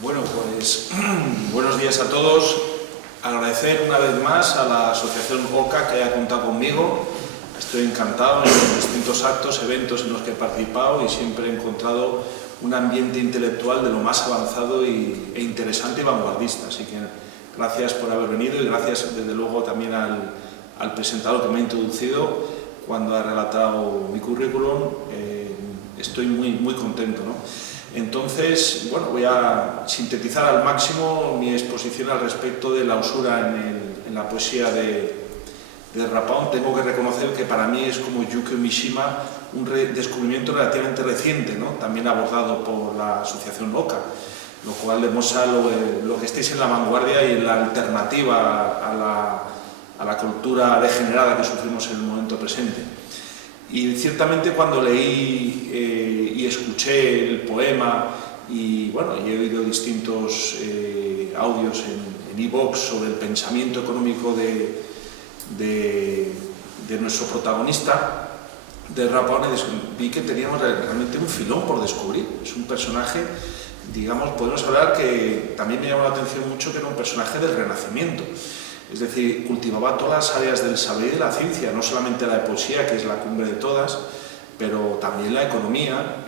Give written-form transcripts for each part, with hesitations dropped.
Bueno, pues buenos días a todos. Agradecer una vez más a la Asociación OCA que haya contado conmigo. Estoy encantado en los distintos actos, eventos en los que he participado y siempre he encontrado un ambiente intelectual de lo más avanzado e interesante y vanguardista. Así que gracias por haber venido y gracias desde luego también al presentador que me ha introducido cuando ha relatado mi currículum. Estoy muy contento, ¿no? Entonces, bueno, voy a sintetizar al máximo mi exposición al respecto de la usura en la poesía de Rappaun. Tengo que reconocer que para mí es como Yukio Mishima un descubrimiento relativamente reciente, ¿no? También abordado por la Asociación OCA, lo cual demuestra lo que estáis en la vanguardia y en la alternativa a la cultura degenerada que sufrimos en el momento presente. Y ciertamente cuando leí y escuché el poema y bueno, y he oído distintos audios en iVoox sobre el pensamiento económico de nuestro protagonista, de Rappaun, vi que teníamos realmente un filón por descubrir. Es un personaje, digamos, podemos hablar que también me llamó la atención mucho que era un personaje del Renacimiento. Es decir, cultivaba todas las áreas del saber y de la ciencia, no solamente la de poesía, que es la cumbre de todas, pero también la economía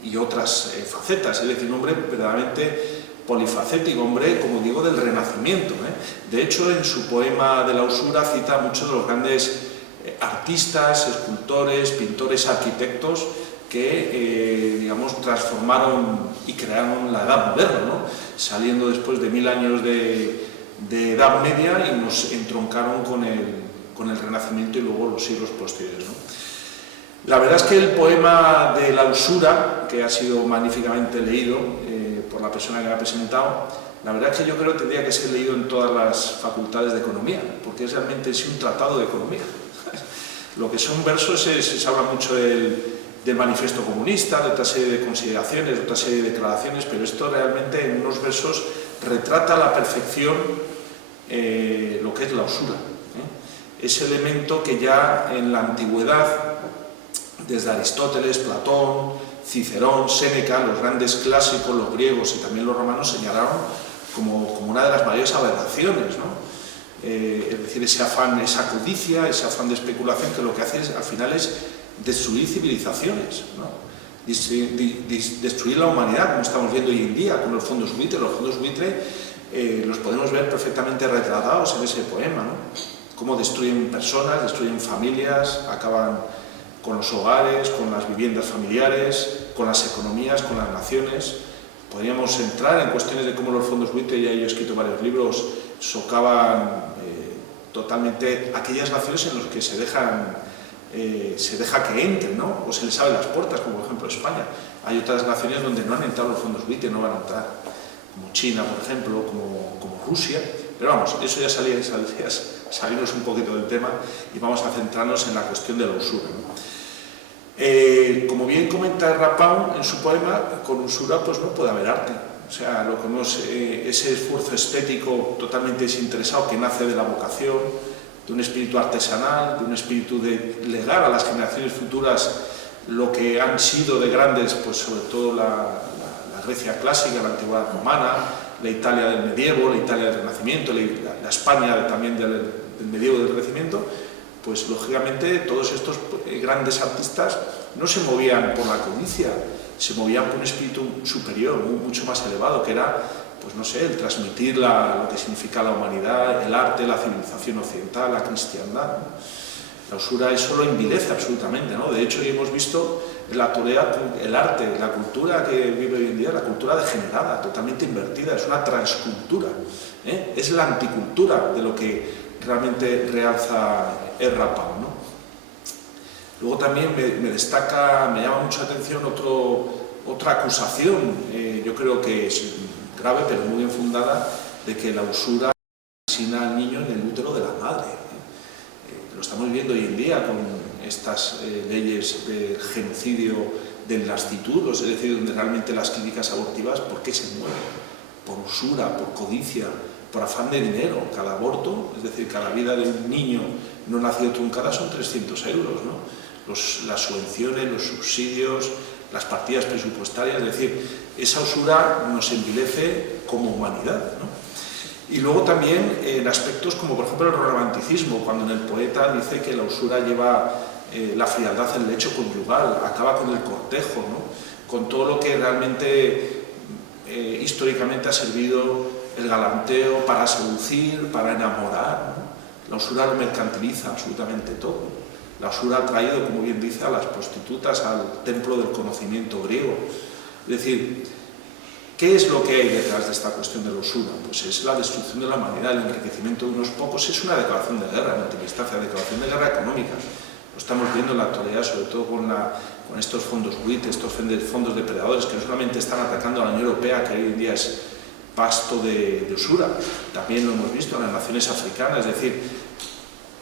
y otras facetas. Es decir, un hombre verdaderamente polifacético, hombre, como digo, del Renacimiento. De hecho, en su poema de la usura cita a muchos de los grandes artistas, escultores, pintores, arquitectos que, digamos, transformaron y crearon la Edad Moderna, ¿no? Saliendo después de 1000 años de Edad Media y nos entroncaron con el Renacimiento y luego los siglos posteriores, ¿no? La verdad es que el poema de la usura, que ha sido magníficamente leído por la persona que me ha presentado, la verdad es que yo creo que tendría que ser leído en todas las facultades de economía, porque es realmente un tratado de economía. Lo que son versos se habla mucho del manifiesto comunista, de otra serie de consideraciones, de otra serie de declaraciones, pero esto realmente en unos versos retrata a la perfección lo que es la usura. Ese elemento que ya en la antigüedad, desde Aristóteles, Platón, Cicerón, Séneca, los grandes clásicos, los griegos y también los romanos señalaron como una de las mayores aberraciones, ¿no? Es decir, ese afán, esa codicia, ese afán de especulación que lo que hace al final es destruir civilizaciones, ¿no? Destruir la humanidad, como estamos viendo hoy en día con los fondos buitre. Los fondos buitre los podemos ver perfectamente retratados en ese poema, ¿no? Cómo destruyen personas, destruyen familias, acaban con los hogares, con las viviendas familiares, con las economías, con las naciones. Podríamos entrar en cuestiones de cómo los fondos buitre, ya yo he escrito varios libros, socavan totalmente aquellas naciones en las que se deja que entren, ¿no? O se les abre las puertas, como por ejemplo España. Hay otras naciones donde no han entrado los fondos buitre, no van a entrar, como China, por ejemplo, como Rusia. Pero vamos, eso ya salirnos un poquito del tema y vamos a centrarnos en la cuestión de la usura, ¿no? Como bien comenta Rappaun en su poema, con usura pues no puede haber arte. O sea, lo que vemos, ese esfuerzo estético totalmente desinteresado que nace de la vocación, de un espíritu artesanal, de un espíritu de legar a las generaciones futuras lo que han sido de grandes, pues sobre todo la Grecia clásica, la antigüedad romana, la Italia del medievo, la Italia del Renacimiento, la España también del medievo y del Renacimiento. Pues lógicamente todos estos grandes artistas no se movían por la codicia, se movían por un espíritu superior, mucho más elevado, que era, pues no sé, el transmitir lo que significa la humanidad, el arte, la civilización occidental, la cristiandad, ¿no? La usura eso lo envilece absolutamente, ¿no? De hecho, hemos visto en la actualidad el arte, la cultura que vive hoy en día, la cultura degenerada, totalmente invertida, es una transcultura, es la anticultura de lo que realmente realza el Rappaun, ¿no? Luego también me llama mucho la atención otra acusación, yo creo que es grave pero muy bien fundada, de que la usura asesina al niño en el útero de la madre. Lo estamos viendo hoy en día con estas leyes del genocidio del nascitur, es decir, donde realmente las clínicas abortivas, ¿por qué se mueren? Por usura, por codicia, por afán de dinero. Cada aborto, es decir, cada vida de un niño no nacido truncada son 300 euros, ¿no? Las subvenciones, los subsidios, las partidas presupuestarias, es decir, esa usura nos envilece como humanidad, ¿no? Y luego también en aspectos como por ejemplo el romanticismo, cuando en el poeta dice que la usura lleva la frialdad en el lecho conyugal, acaba con el cortejo, ¿no? Con todo lo que realmente históricamente ha servido el galanteo para seducir, para enamorar, ¿no? La usura lo mercantiliza absolutamente todo. La usura ha traído, como bien dice, a las prostitutas al templo del conocimiento griego. Es decir, ¿qué es lo que hay detrás de esta cuestión de la usura? Pues es la destrucción de la humanidad, el enriquecimiento de unos pocos, es una declaración de guerra, en última instancia, declaración de guerra económica. Lo estamos viendo en la actualidad, sobre todo con estos fondos WIT, estos fondos depredadores, que no solamente están atacando a la Unión Europea, que hoy en día es pasto de usura, también lo hemos visto en las naciones africanas, es decir,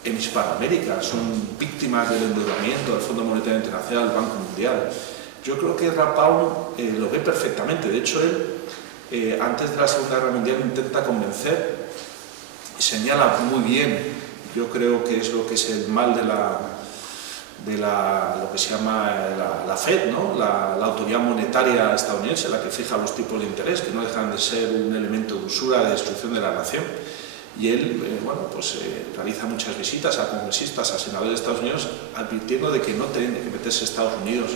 en Hispanoamérica, son víctimas del endeudamiento del Fondo Monetario Internacional, del Banco Mundial. Yo creo que Rapau lo ve perfectamente. De hecho, él, antes de la Segunda Guerra Mundial, intenta convencer, señala muy bien, yo creo que es lo que es el mal de lo que se llama la Fed, ¿no? La autoridad monetaria estadounidense, la que fija los tipos de interés, que no dejan de ser un elemento de usura, de destrucción de la nación. Y él, realiza muchas visitas a congresistas, a senadores de Estados Unidos, advirtiendo de que no tiene que meterse Estados Unidos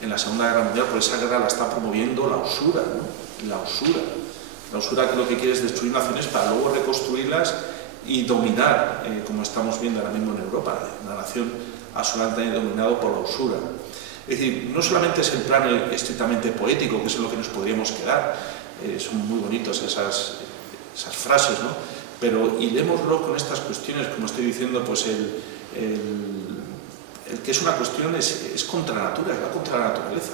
en la Segunda Guerra Mundial, porque esa guerra la está promoviendo la usura, ¿no? La usura. La usura, que lo que quiere es destruir naciones para luego reconstruirlas y dominar, como estamos viendo ahora mismo en Europa, una nación absolutamente dominada por la usura. Es decir, no solamente es el plano estrictamente poético, que es en lo que nos podríamos quedar, son muy bonitos esas frases, ¿no? Pero hilémoslo con estas cuestiones, como estoy diciendo, pues el que es una cuestión es contra natura, va contra la naturaleza.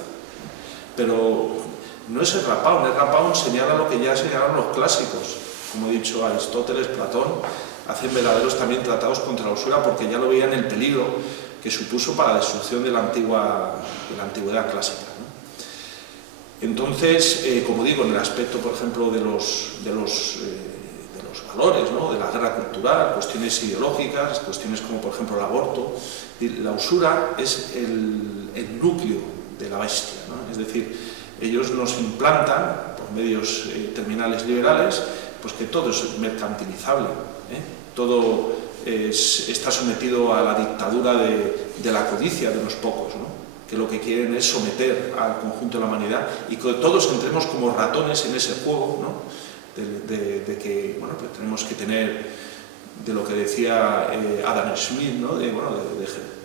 Pero no es el Rapau señala lo que ya señalaron los clásicos, como he dicho, Aristóteles, Platón, hacen verdaderos también tratados contra la usura, porque ya lo veían el peligro que supuso para la destrucción de la antigüedad clásica, ¿no? Entonces, como digo, en el aspecto, por ejemplo, de los valores, ¿no? De la guerra cultural, cuestiones ideológicas, cuestiones como por ejemplo el aborto, la usura es el núcleo de la bestia, ¿no? Es decir, ellos nos implantan por medios terminales liberales, pues que todo es mercantilizable, todo está sometido a la dictadura de la codicia de unos pocos, ¿no? Que lo que quieren es someter al conjunto de la humanidad y que todos entremos como ratones en ese juego, ¿no? De que, bueno, pues tenemos que tener, de lo que decía Adam Smith, ¿no?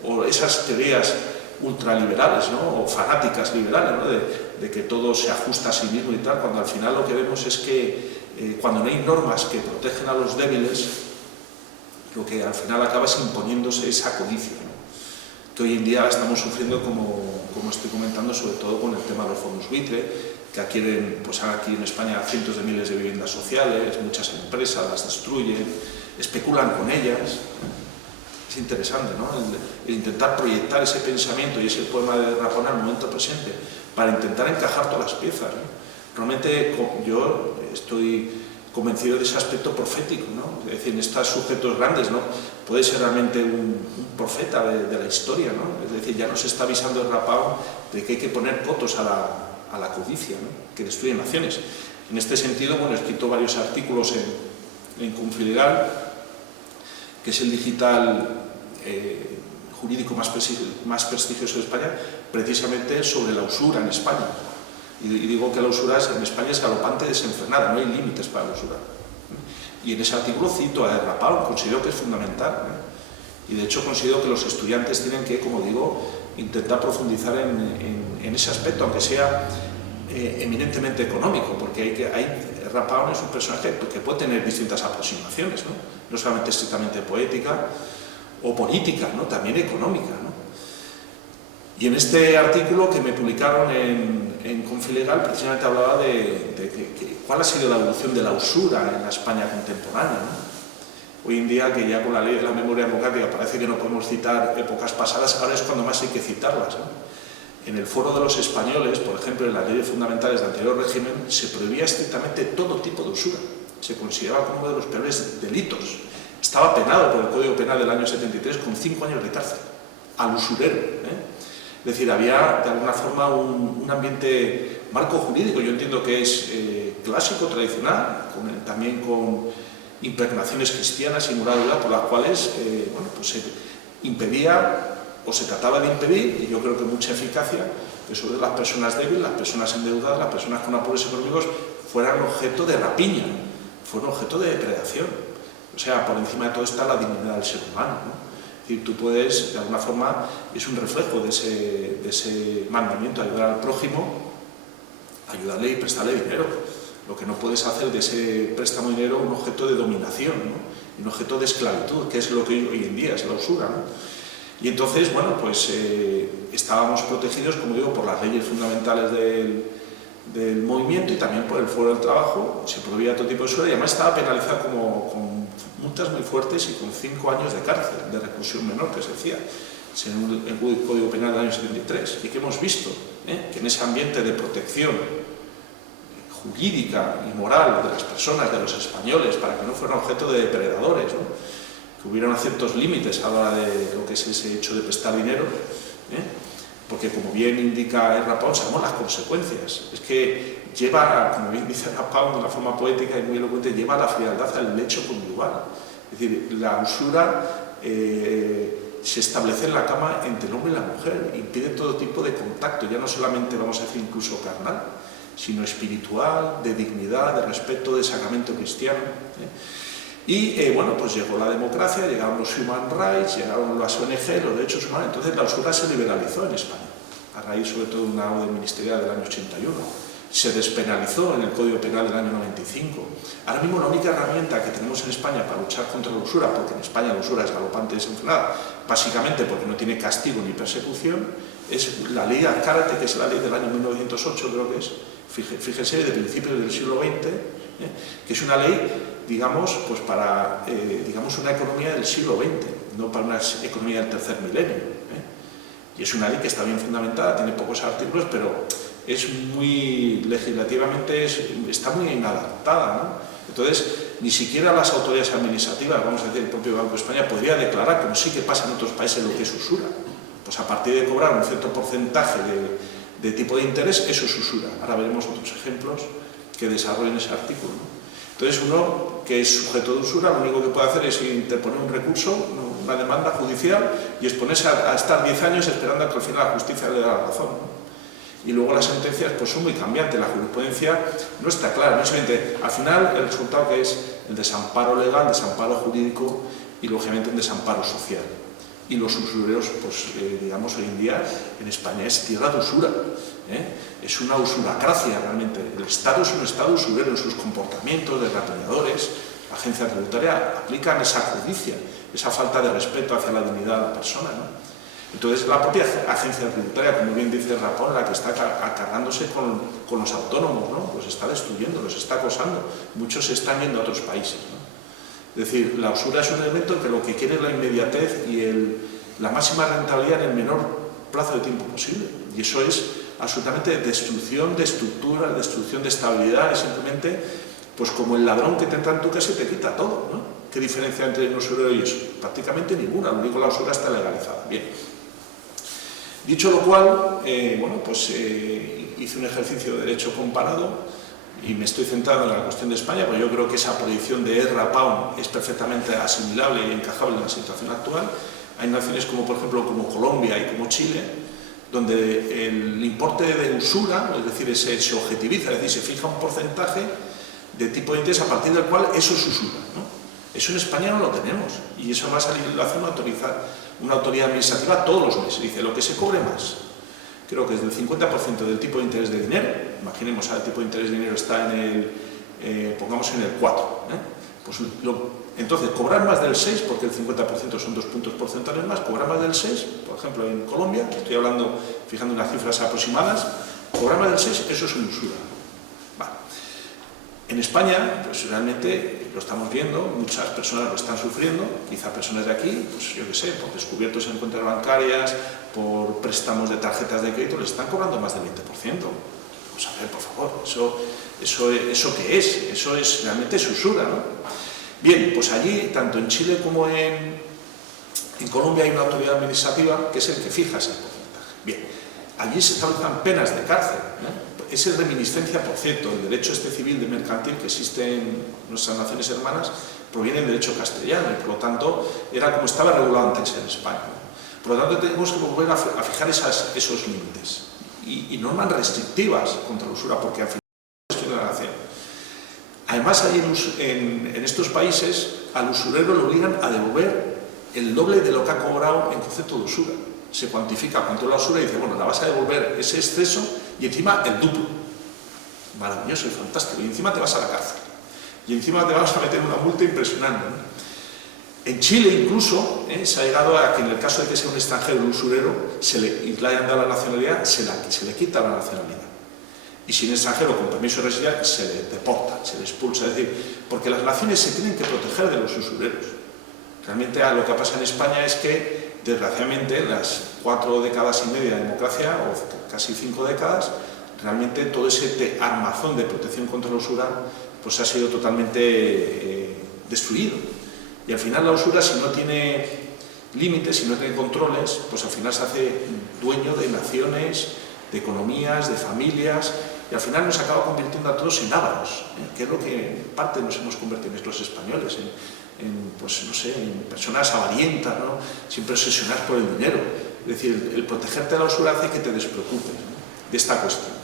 O esas teorías ultraliberales, ¿no? O fanáticas liberales, ¿no? De que todo se ajusta a sí mismo y tal, cuando al final lo que vemos es que cuando no hay normas que protegen a los débiles, lo que al final acaba es imponiéndose esa codicia, ¿no? Que hoy en día estamos sufriendo, como estoy comentando, sobre todo con el tema de los fondos buitre, que adquieren, pues aquí en España, cientos de miles de viviendas sociales, muchas empresas las destruyen, especulan con ellas. Es interesante, ¿no? El intentar proyectar ese pensamiento y ese poema de Rapau al momento presente, para intentar encajar todas las piezas, ¿no? Realmente yo estoy convencido de ese aspecto profético, ¿no? Es decir, en estos sujetos grandes, ¿no? Puede ser realmente un profeta de la historia, ¿no? Es decir, ya nos está avisando el Rapau de que hay que poner cotos a la codicia, ¿no? Que destruye naciones. En este sentido, bueno, he escrito varios artículos en Confiligal, que es el digital jurídico más prestigioso de España, precisamente sobre la usura en España. Y digo que la usura en España es galopante y desenfrenada, no hay límites para la usura. Y en ese artículo cito a Rapau, considero que es fundamental, ¿no? Y de hecho considero que los estudiantes tienen que, como digo, intentar profundizar en ese aspecto, aunque sea eminentemente económico, porque Rapau es un personaje que puede tener distintas aproximaciones, ¿no? No solamente estrictamente poética o política, ¿no? También económica, ¿no? Y en este artículo que me publicaron en Confiligal, precisamente hablaba de cuál ha sido la evolución de la usura en la España contemporánea, ¿no? Hoy en día, que ya con la ley de la memoria democrática parece que no podemos citar épocas pasadas, ahora es cuando más hay que citarlas, ¿no? En el Foro de los Españoles, por ejemplo, en las leyes fundamentales del anterior régimen, se prohibía estrictamente todo tipo de usura. Se consideraba como uno de los peores delitos. Estaba penado por el Código Penal del año 73 con 5 años de cárcel al usurero, ¿eh? Es decir, había de alguna forma un ambiente, marco jurídico, yo entiendo que es clásico, tradicional, también con impregnaciones cristianas y moralidad por las cuales bueno, pues se impedía o se trataba de impedir, y yo creo que mucha eficacia, que sobre las personas débiles, las personas endeudadas, las personas con apuros económicos fueran objeto de rapiña, fueran objeto de depredación. O sea, por encima de todo está la dignidad del ser humano, ¿no? Es decir, tú puedes, de alguna forma, es un reflejo de ese mandamiento, ayudar al prójimo, ayudarle y prestarle dinero. Lo que no puedes hacer de ese préstamo de dinero un objeto de dominación, ¿no? Un objeto de esclavitud, que es lo que hoy en día es la usura, ¿no? Y entonces, bueno, pues estábamos protegidos, como digo, por las leyes fundamentales del movimiento y también por el fuero del trabajo. Se prohibía todo tipo de usura y además estaba penalizado con multas muy fuertes y con 5 años de cárcel, de reclusión menor, que se decía, según el Código Penal del año 73. ¿Y qué hemos visto? Que en ese ambiente de protección jurídica y moral de las personas, de los españoles, para que no fueran objeto de depredadores, ¿no? Que hubieran ciertos límites a la hora de lo que es ese hecho de prestar dinero, porque como bien indica Rapón, sabemos las consecuencias. Es que lleva, como bien dice Rapón de una forma poética y muy elocuente, lleva la frialdad al lecho conyugal. Es decir, la usura se establece en la cama entre el hombre y la mujer, impide todo tipo de contacto, ya no solamente, vamos a decir, incluso carnal, sino espiritual, de dignidad, de respeto, de sacramento cristiano. Y bueno, pues llegó la democracia, llegaron los human rights, llegaron las ONG, los derechos humanos. Entonces la usura se liberalizó en España, a raíz sobre todo de una orden ministerial del año 81. Se despenalizó en el Código Penal del año 95. Ahora mismo la única herramienta que tenemos en España para luchar contra la usura, porque en España la usura es galopante y desenfrenada, básicamente porque no tiene castigo ni persecución, es la ley Azcárate, que es la ley del año 1908, creo que es, fíjense, de principios del siglo XX, que es una ley, digamos, pues para digamos una economía del siglo XX, no para una economía del tercer milenio. Y es una ley que está bien fundamentada, tiene pocos artículos, pero es muy legislativamente, está muy inadaptada, ¿no? Entonces, ni siquiera las autoridades administrativas, vamos a decir, el propio Banco de España, podría declarar, como sí que pasa en otros países, lo que es usura. Pues a partir de cobrar un cierto porcentaje de tipo de interés, eso es usura. Ahora veremos otros ejemplos que desarrollen ese artículo, ¿no? Entonces uno que es sujeto de usura lo único que puede hacer es interponer un recurso, una demanda judicial y exponerse a estar 10 años esperando a que al final la justicia le dé la razón, ¿no? Y luego las sentencias pues son muy cambiantes, la jurisprudencia no está clara, no simplemente al final el resultado que es el desamparo legal, desamparo jurídico y lógicamente un desamparo social. Y los usureros, pues digamos hoy en día en España es tierra de usura, es una usuracracia realmente. El Estado es un Estado usurero en sus comportamientos de rapiñadores. La agencia tributaria aplican esa codicia, esa falta de respeto hacia la dignidad de la persona, ¿no? Entonces la propia agencia tributaria, como bien dice Rapón, la que está cargándose con los autónomos, ¿no? Los está destruyendo, los está acosando. Muchos se están yendo a otros países, ¿no? Es decir, la usura es un elemento que lo que quiere es la inmediatez y la máxima rentabilidad en el menor plazo de tiempo posible. Y eso es absolutamente destrucción de estructuras, destrucción de estabilidad, es simplemente pues como el ladrón que te entra en tu casa y te quita todo, ¿no? ¿Qué diferencia entre un usurero y eso? Prácticamente ninguna, lo único que la usura está legalizada. Bien. Dicho lo cual, bueno, pues hice un ejercicio de derecho comparado y me estoy centrando en la cuestión de España, porque yo creo que esa proyección de Rapón es perfectamente asimilable y encajable en la situación actual. Hay naciones como, por ejemplo, como Colombia y como Chile, donde el importe de usura, es decir, se objetiviza, es decir, se fija un porcentaje de tipo de interés a partir del cual eso es usura, ¿no? Eso en España no lo tenemos, y eso va a salir, lo hace una autoridad administrativa todos los meses. Dice, lo que se cobre más, creo que es del 50% del tipo de interés de dinero, imaginemos, el tipo de interés de dinero está en el, pongamos en el 4, pues entonces cobrar más del 6, porque el 50% son 2 puntos porcentuales más, cobrar más del 6, por ejemplo en Colombia, estoy hablando, fijando unas cifras aproximadas, cobrar más del 6, eso es una usura. Vale. En España, pues realmente lo estamos viendo, muchas personas lo están sufriendo, quizá personas de aquí, pues yo qué sé, por descubiertos en cuentas bancarias, por préstamos de tarjetas de crédito, les están cobrando más del 20%. Vamos a ver, por favor, ¿eso qué es? Eso es realmente usura, ¿no? Bien, pues allí, tanto en Chile como en Colombia hay una autoridad administrativa que es el que fija ese porcentaje. Bien. allí se establecen penas de cárcel, Es el reminiscencia, por cierto, el derecho civil de mercantil que existe en nuestras naciones hermanas proviene del derecho castellano y por lo tanto era como estaba regulado antes en España. Por lo tanto tenemos que volver a fijar esos límites y normas restrictivas contra la usura, porque al final es cuestión de la nación. Además, en estos países al usurero lo obligan a devolver el doble de lo que ha cobrado en concepto de usura. Se cuantifica cuánto es la usura y dice, bueno, la vas a devolver ese exceso y encima el duplo. Maravilloso y fantástico. Y encima te vas a la cárcel. Y encima te vas a meter una multa impresionante, ¿no? En Chile incluso se ha llegado a que en el caso de que sea un extranjero, un usurero, y le hayan dado la nacionalidad, se le quita la nacionalidad. Y si un extranjero con permiso de residencia, se le deporta, se le expulsa. Es decir, porque las naciones se tienen que proteger de los usureros. Realmente lo que pasa en España es que, desgraciadamente, en las 4 décadas y media de democracia, o casi 5 décadas, realmente todo ese armazón de protección contra la usura pues ha sido totalmente destruido. Y al final la usura, si no tiene límites, si no tiene controles, pues al final se hace dueño de naciones, de economías, de familias, y al final nos acaba convirtiendo a todos en ávaros, que es lo que en parte nos hemos convertido los españoles, pues no sé, en personas avarientas, ¿no? Siempre obsesionadas por el dinero. Es decir, el protegerte de la usura hace que te despreocupes, ¿no?, de esta cuestión.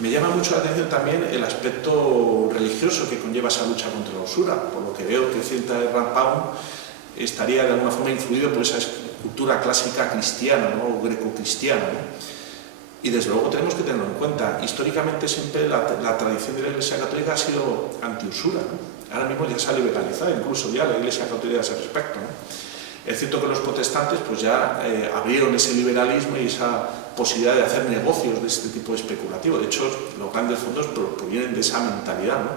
Me llama mucho la atención también el aspecto religioso que conlleva esa lucha contra la usura, por lo que veo que cierta Rampau estaría de alguna forma influido por esa cultura clásica cristiana, ¿no?, o greco-cristiana, ¿no? Y desde luego tenemos que tenerlo en cuenta. Históricamente siempre la tradición de la Iglesia Católica ha sido anti-usura, ¿no? Ahora mismo ya se ha liberalizado incluso ya la Iglesia Católica a ese respecto, ¿no? Es cierto que los protestantes pues ya abrieron ese liberalismo y esa posibilidad de hacer negocios de este tipo de especulativo. De hecho, los grandes fondos provienen de esa mentalidad, ¿no?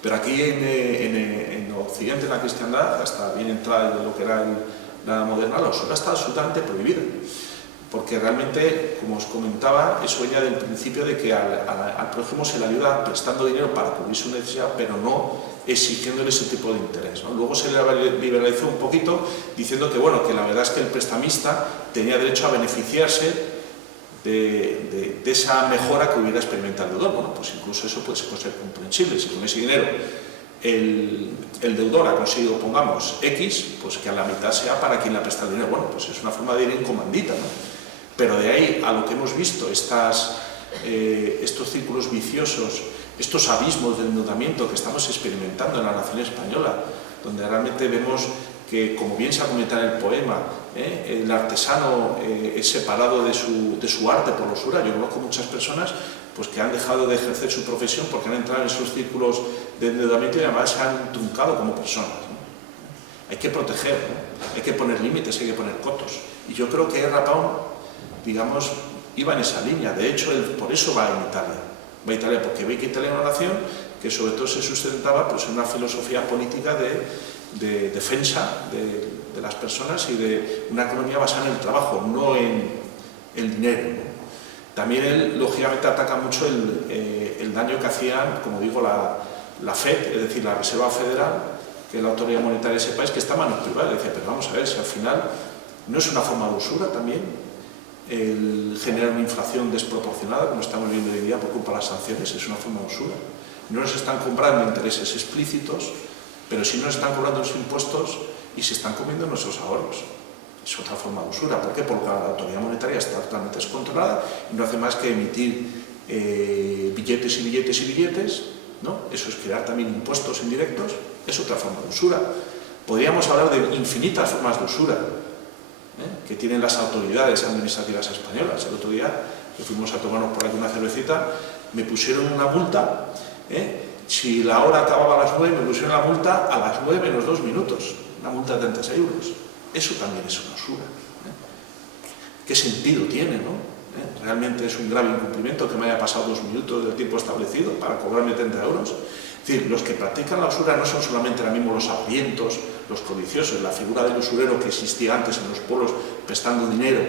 Pero aquí en Occidente, en la cristiandad, hasta bien entrada en lo que era la edad moderna, la usura está absolutamente prohibida. Porque realmente, como os comentaba, eso venía del principio de que al prójimo se le ayuda prestando dinero para cubrir su necesidad, pero no exigiéndole ese tipo de interés, ¿no? Luego se le liberalizó un poquito diciendo que, bueno, que la verdad es que el prestamista tenía derecho a beneficiarse de esa mejora que hubiera experimentado el deudor. Bueno, pues incluso eso puede ser comprensible. Si con ese dinero el deudor ha conseguido, pongamos, X, pues que a la mitad sea para quien le ha prestado dinero. Bueno, pues es una forma de ir en comandita, ¿no? Pero de ahí a lo que hemos visto, estos círculos viciosos, estos abismos de endeudamiento que estamos experimentando en la nación española, donde realmente vemos que, como bien se ha comentado en el poema, el artesano es separado de su arte por la usura. Yo conozco muchas personas pues, que han dejado de ejercer su profesión porque han entrado en esos círculos de endeudamiento y además se han truncado como personas, ¿no? Hay que proteger, ¿no? Hay que poner límites, hay que poner cotos. Y yo creo que Rapón, digamos, iba en esa línea. De hecho, él por eso va a Italia. Va a Italia porque ve que Italia era una nación que sobre todo se sustentaba pues, en una filosofía política de defensa de las personas y de una economía basada en el trabajo, no en el dinero, ¿no? También él, lógicamente, ataca mucho el daño que hacían, como digo, la FED, es decir, la Reserva Federal, que es la autoridad monetaria de ese país, que está en manos privadas. Decía, pero vamos a ver, si al final no es una forma de usura también el generar una inflación desproporcionada, como estamos viendo hoy en día por culpa de las sanciones, es una forma de usura. No nos están comprando intereses explícitos, pero sí nos están cobrando los impuestos y se están comiendo nuestros ahorros. Es otra forma de usura. ¿Por qué? Porque la autoridad monetaria está totalmente descontrolada y no hace más que emitir billetes y billetes y billetes, ¿no? Eso es crear también impuestos indirectos, es otra forma de usura. Podríamos hablar de infinitas formas de usura que tienen las autoridades administrativas españolas. El otro día que fuimos a tomarnos por aquí una cervecita, me pusieron una multa, si la hora acababa a las 9, me pusieron la multa a las 9 menos 2 minutos, una multa de 36 euros. Eso también es una usura. ¿Qué sentido tiene, no? Realmente es un grave incumplimiento que me haya pasado 2 minutos del tiempo establecido para cobrarme 30 euros. Es decir, los que practican la usura no son solamente ahora mismo los avarientos, los codiciosos. La figura del usurero que existía antes en los pueblos prestando dinero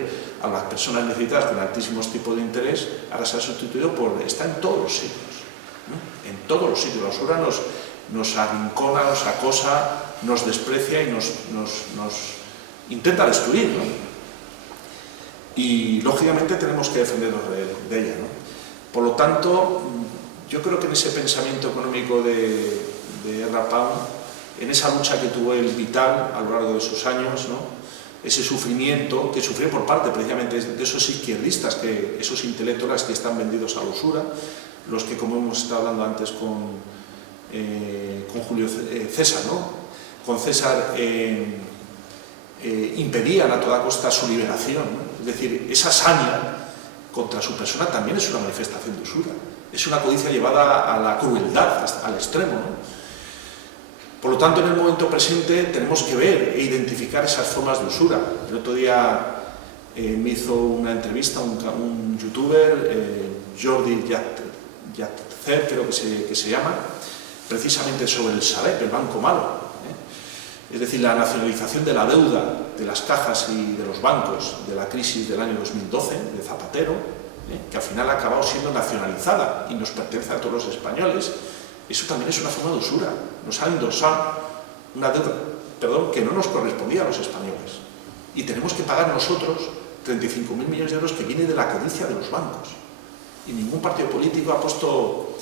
a las personas necesitadas con altísimos tipos de interés, ahora se ha sustituido está en todos los sitios, ¿no? En todos los sitios. La usura nos arrincona, nos acosa, nos desprecia y nos intenta destruir, ¿no? y lógicamente tenemos que defendernos de ella, ¿no? Por lo tanto, yo creo que en ese pensamiento económico de Ezra Pound, en esa lucha que tuvo él vital a lo largo de sus años, ¿no? Ese sufrimiento que sufrió por parte precisamente de esos izquierdistas, esos intelectuales que están vendidos a la usura, los que, como hemos estado hablando antes con Julio César, ¿no? Con César impedían a toda costa su liberación, ¿no? Es decir, esa saña contra su persona también es una manifestación de usura, es una codicia llevada a la crueldad, hasta al extremo, ¿no? Por lo tanto, en el momento presente tenemos que ver e identificar esas formas de usura. El otro día me hizo una entrevista un youtuber, Jordi Yatzer, creo que se llama, precisamente sobre el Sareb, el banco malo. Es decir, la nacionalización de la deuda de las cajas y de los bancos de la crisis del año 2012, de Zapatero, que al final ha acabado siendo nacionalizada y nos pertenece a todos los españoles. Eso también es una forma de usura. Nos ha endosado una deuda, que no nos correspondía a los españoles. Y tenemos que pagar nosotros 35.000 millones de euros que viene de la codicia de los bancos. Y ningún partido político ha puesto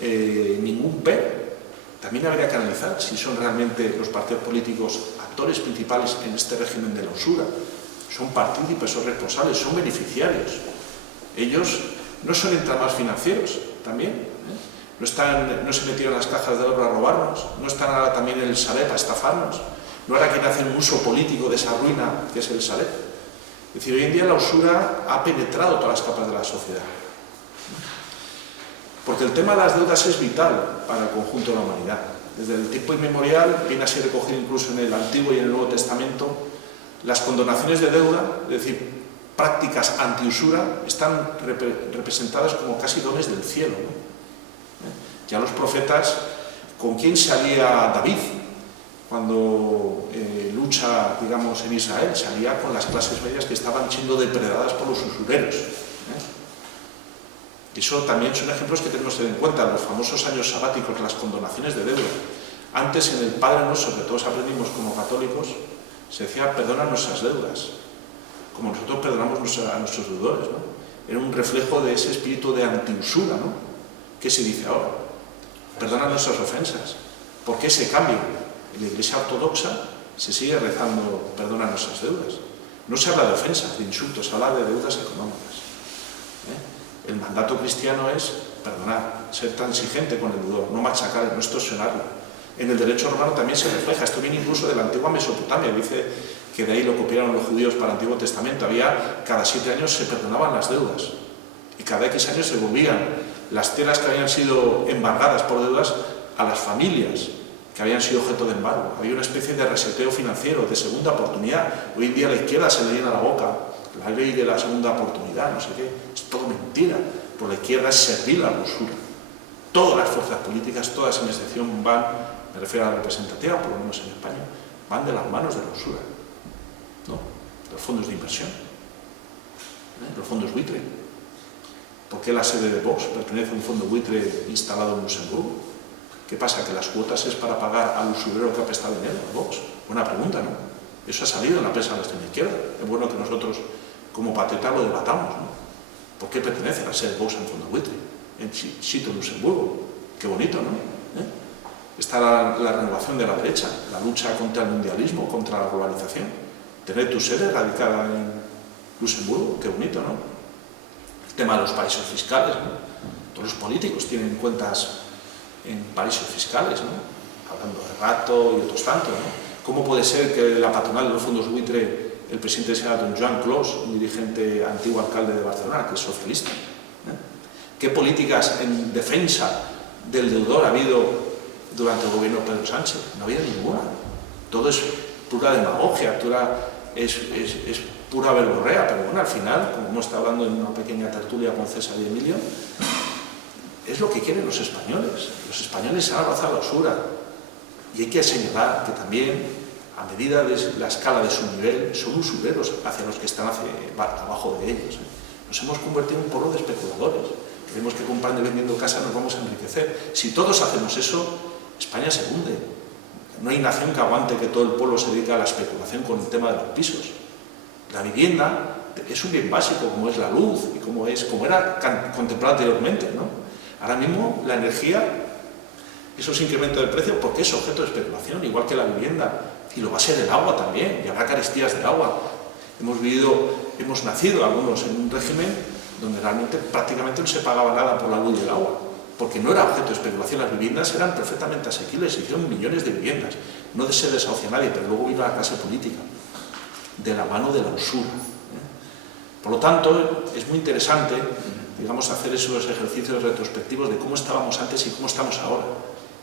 ningún pero. También habría que analizar si son realmente los partidos políticos actores principales en este régimen de la usura. Son partícipes, son responsables, son beneficiarios. Ellos no son entramados financieros también. No se metieron en las cajas de oro a robarnos, no están ahora también en el Sareb a estafarnos, no ahora quieren hacer un uso político de esa ruina que es el Sareb. Es decir, hoy en día la usura ha penetrado todas las capas de la sociedad. Porque el tema de las deudas es vital para el conjunto de la humanidad. Desde el tiempo inmemorial, viene a ser recogido incluso en el Antiguo y en el Nuevo Testamento, las condonaciones de deuda, es decir, prácticas antiusura, están representadas como casi dones del cielo, ¿no? Ya los profetas, ¿con quién se alía David cuando lucha, digamos, en Israel? Se alía con las clases medias que estaban siendo depredadas por los usureros. Eso también son ejemplos que tenemos que tener en cuenta, los famosos años sabáticos, las condonaciones de deuda. Antes en el Padre Nuestro, que todos aprendimos como católicos, se decía, perdona nuestras deudas, como nosotros perdonamos a nuestros deudores, ¿no? Era un reflejo de ese espíritu de antiusura, ¿no? ¿Qué se dice ahora? Perdona nuestras ofensas. ¿Por qué ese cambio? En la Iglesia Ortodoxa se sigue rezando, perdona nuestras deudas. No se habla de ofensas, de insultos, se habla de deudas económicas. El mandato cristiano es perdonar, ser transigente con el deudor, no machacar, no extorsionarlo. En el derecho romano también se refleja, esto viene incluso de la antigua Mesopotamia, dice que de ahí lo copiaron los judíos para el Antiguo Testamento. Cada 7 años se perdonaban las deudas y cada X años se devolvían las tierras que habían sido embargadas por deudas a las familias que habían sido objeto de embargo. Había una especie de reseteo financiero, de segunda oportunidad. Hoy en día a la izquierda se le llena la boca, la ley de la segunda oportunidad, no sé qué, es todo mentira. Por la izquierda es servil a la usura. Todas las fuerzas políticas, todas sin excepción van, me refiero a la representativa, por lo menos en España, van de las manos de la usura, ¿no? Los fondos de inversión, los fondos buitre. ¿Por qué la sede de Vox pertenece a un fondo buitre instalado en Luxemburgo? ¿Qué pasa? ¿Que las cuotas es para pagar al usurero que ha prestado dinero a Vox? Buena pregunta, ¿no? Eso ha salido en la prensa de la extrema izquierda. Es bueno que nosotros, como patriotas, lo debatamos, ¿no? ¿Por qué pertenece la sede de Vox a un fondo buitre? En sitio Luxemburgo. Qué bonito, ¿no? Está la renovación de la derecha, la lucha contra el mundialismo, contra la globalización. Tener tu sede radicada en Luxemburgo, qué bonito, ¿no? El tema de los paraísos fiscales, ¿no? Todos los políticos tienen cuentas en paraísos fiscales, ¿no? Hablando de Rato y otros tantos, ¿no? ¿Cómo puede ser que la patronal de los fondos buitre, el presidente sea don Joan Clos, un dirigente antiguo alcalde de Barcelona, que es socialista? ¿Qué políticas en defensa del deudor ha habido durante el gobierno de Pedro Sánchez? No ha habido ninguna. Todo es pura demagogia, es pura verborrea, pero bueno, al final, como hemos estado hablando en una pequeña tertulia con César y Emilio, es lo que quieren los españoles. Los españoles se han abrazado a la usura. Y hay que señalar que también, a medida de la escala de su nivel, son usureros hacia los que están abajo de ellos. Nos hemos convertido en un pueblo de especuladores. Creemos que comprando y vendiendo casa nos vamos a enriquecer. Si todos hacemos eso, España se hunde. No hay nación que aguante que todo el pueblo se dedique a la especulación con el tema de los pisos. La vivienda es un bien básico, como es la luz y como era contemplado anteriormente, ¿no? Ahora mismo la energía, esos incrementos de precio, porque es objeto de especulación, igual que la vivienda, y lo va a ser el agua también, y habrá carestías de agua. Hemos nacido algunos en un régimen donde realmente prácticamente no se pagaba nada por la luz y el agua, porque no era objeto de especulación, las viviendas eran perfectamente asequibles, se hicieron millones de viviendas, no se desahucia a nadie, pero luego vino la clase política, de la mano de la usura. Por lo tanto, es muy interesante, digamos, hacer esos ejercicios retrospectivos de cómo estábamos antes y cómo estamos ahora,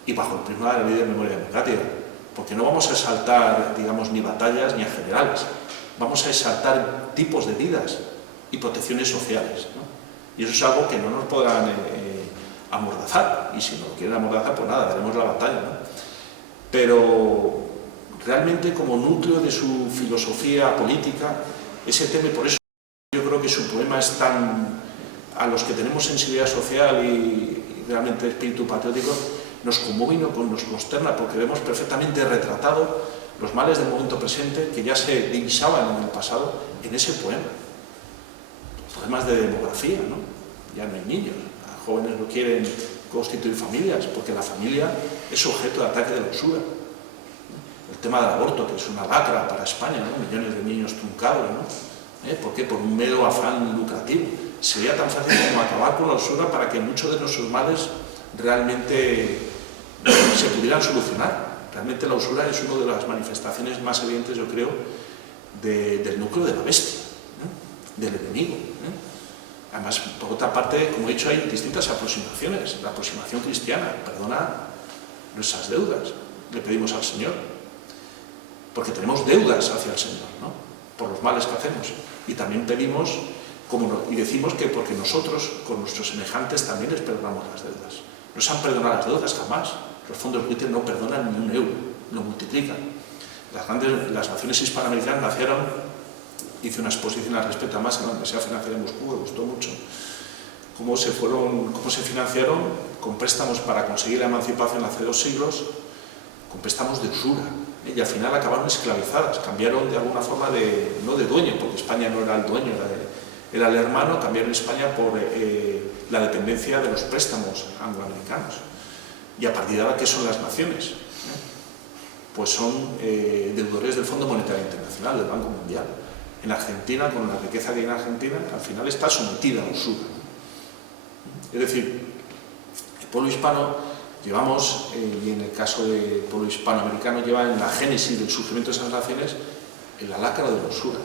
y bajo el prisma de la ley de memoria democrática, porque no vamos a exaltar, digamos, ni batallas ni a generales, vamos a exaltar tipos de vidas y protecciones sociales, ¿no? Y eso es algo que no nos podrán amordazar, y si nos quieren amordazar, pues nada, daremos la batalla, ¿no? Pero realmente como núcleo de su filosofía política, ese tema, por eso yo creo que su poema es tan, a los que tenemos sensibilidad social y realmente espíritu patriótico, nos conmueve y nos consterna, porque vemos perfectamente retratado los males del momento presente que ya se divisaban en el pasado en ese poema. Problemas de demografía, ¿no? Ya no hay niños, los jóvenes no quieren constituir familias, porque la familia es objeto de ataque de la usura. El tema del aborto, que es una lacra para España, ¿no? Millones de niños truncados, ¿no? ¿Por qué? Por un mero afán lucrativo. Sería tan fácil como acabar con la usura para que muchos de nuestros males realmente se pudieran solucionar. Realmente la usura es una de las manifestaciones más evidentes, yo creo, del núcleo de la bestia, ¿no? Del enemigo, ¿no? Además, por otra parte, como he dicho, hay distintas aproximaciones. La aproximación cristiana, perdona nuestras deudas, le pedimos al Señor, porque tenemos deudas hacia el Señor, ¿no? Por los males que hacemos. Y también pedimos, y decimos que porque nosotros, con nuestros semejantes, también les perdonamos las deudas. No se han perdonado las deudas jamás. Los fondos buitres no perdonan ni un euro, lo multiplican. Las naciones hispanoamericanas nacieron, hice una exposición al respecto además en la Universidad Financiera de Moscú, me gustó mucho, cómo se financiaron con préstamos para conseguir la emancipación hace 2 siglos, con préstamos de usura, y al final acabaron esclavizadas, cambiaron de alguna forma no de dueño, porque España no era el dueño, era el hermano, cambiaron España por la dependencia de los préstamos angloamericanos. Y a partir de ahora, ¿qué son las naciones? Pues son deudores del Fondo Monetario Internacional, del Banco Mundial. En Argentina, con la riqueza que hay en Argentina, al final está sometida a usura. Es decir, el pueblo hispano llevamos, y en el caso del pueblo hispanoamericano, lleva en la génesis del surgimiento de esas naciones en la lacra de la usura.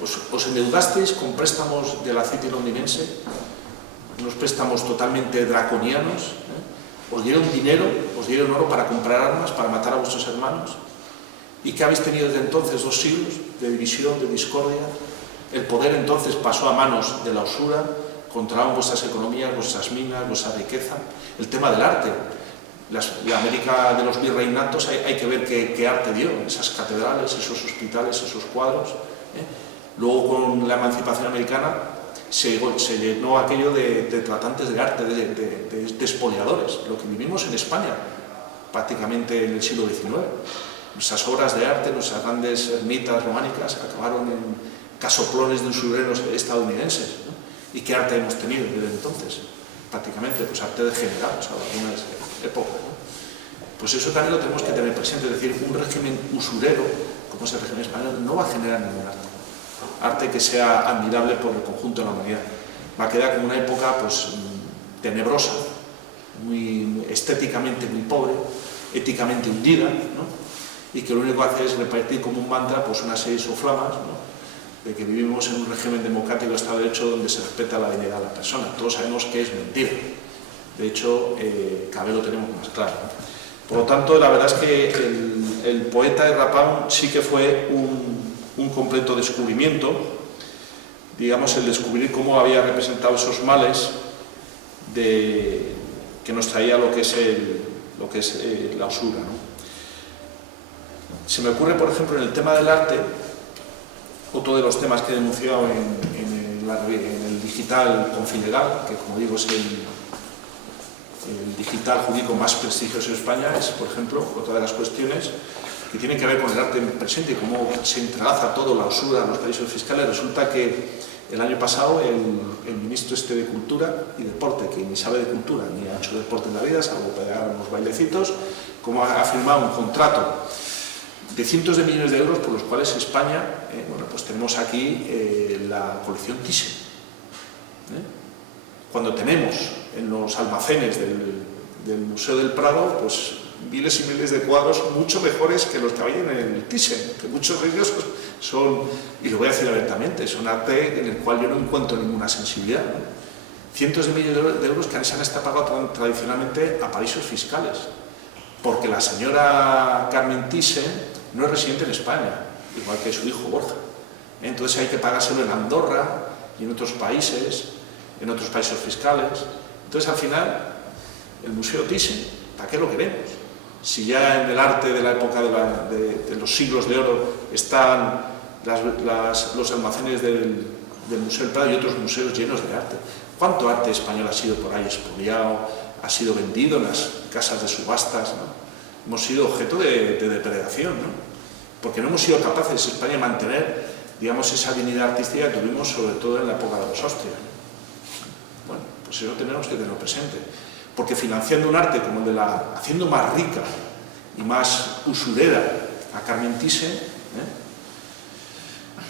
Os endeudasteis con préstamos del aceite londinense, unos préstamos totalmente draconianos, os dieron dinero, os dieron oro para comprar armas, para matar a vuestros hermanos. ¿Y qué habéis tenido desde entonces? 2 siglos de división, de discordia. El poder entonces pasó a manos de la usura, controlaban vuestras economías, vuestras minas, vuestra riqueza. El tema del arte. La América de los virreinatos, hay que ver qué arte dio, esas catedrales, esos hospitales, esos cuadros. Luego, con la emancipación americana, se llenó aquello de tratantes de arte, de expoliadores, lo que vivimos en España, prácticamente en el siglo XIX. Nuestras obras de arte, nuestras grandes ermitas románicas, acabaron en casoplones de usureros estadounidenses, ¿no? ¿Y qué arte hemos tenido desde entonces? Prácticamente, pues arte degenerado, o sea, algunas épocas, ¿no? Pues eso también lo tenemos que tener presente, es decir, un régimen usurero, como es el régimen español, no va a generar ningún arte que sea admirable por el conjunto de la humanidad. Va a quedar como una época pues tenebrosa, muy estéticamente muy pobre, éticamente hundida, ¿no? Y que lo único que hace es repartir como un mantra pues una serie de soflamas, ¿no? De que vivimos en un régimen democrático de Estado de Derecho donde se respeta la dignidad de la persona. Todos sabemos que es mentira. De hecho, cada vez lo tenemos más claro, ¿no? Por lo tanto, la verdad es que el poeta de Rapán sí que fue un completo descubrimiento, digamos, el descubrir cómo había representado esos males que nos traía lo que es la usura, ¿no? Se me ocurre, por ejemplo, en el tema del arte, otro de los temas que he denunciado en el digital Confilegal, que como digo es el digital jurídico más prestigioso de España, es, por ejemplo, otra de las cuestiones, que tiene que ver con el arte presente y cómo se entrelaza todo, la usura, los paraísos fiscales. Resulta que el año pasado el ministro de Cultura y Deporte, que ni sabe de cultura ni ha hecho deporte en la vida, salvo pegar unos bailecitos, como ha firmado un contrato de cientos de millones de euros por los cuales España, bueno, pues tenemos aquí la colección Thyssen. Cuando tenemos en los almacenes del Museo del Prado, pues miles y miles de cuadros mucho mejores que los que hay en el Thyssen, que muchos de ellos son, y lo voy a decir abiertamente, son arte en el cual yo no encuentro ninguna sensibilidad, ¿no? Cientos de millones de euros que se han pagado tradicionalmente a paraísos fiscales, porque la señora Carmen Thyssen no es residente en España, igual que su hijo Borja. Entonces hay que pagárselo en Andorra y en otros países fiscales. Entonces al final, el Museo Thyssen, ¿para qué lo queremos? Si ya en el arte de la época de los siglos de oro están los almacenes del Museo del Prado y otros museos llenos de arte. ¿Cuánto arte español ha sido por ahí expoliado, ha sido vendido en las casas de subastas, ¿no? Hemos sido objeto de depredación, ¿no? Porque no hemos sido capaces en España de mantener, digamos, esa dignidad artística que tuvimos sobre todo en la época de los Austrias. Bueno, pues eso tenemos que tenerlo presente. Porque financiando un arte como el de haciendo más rica y más usurera a Carmen Thyssen,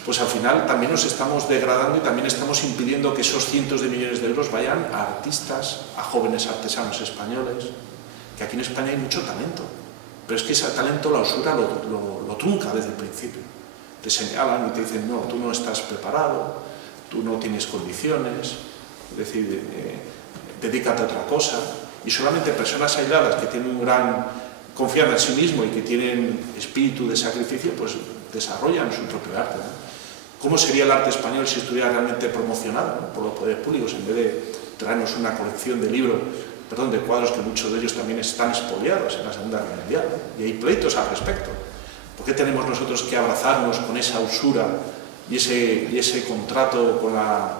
pues al final también nos estamos degradando y también estamos impidiendo que esos cientos de millones de euros vayan a artistas, a jóvenes artesanos españoles, que aquí en España hay mucho talento, pero es que ese talento la usura lo trunca desde el principio. Te señalan y te dicen, no, tú no estás preparado, tú no tienes condiciones, es decir, dedícate a otra cosa. Y solamente personas aisladas que tienen una gran confianza en sí mismo y que tienen espíritu de sacrificio, pues desarrollan su propio arte, ¿no? ¿Cómo sería el arte español si estuviera realmente promocionado, ¿no?, por los poderes públicos, en vez de traernos una colección de libros, de cuadros que muchos de ellos también están expoliados en la Segunda Guerra Mundial, ¿no? Y hay pleitos al respecto. ¿Por qué tenemos nosotros que abrazarnos con esa usura y ese contrato con la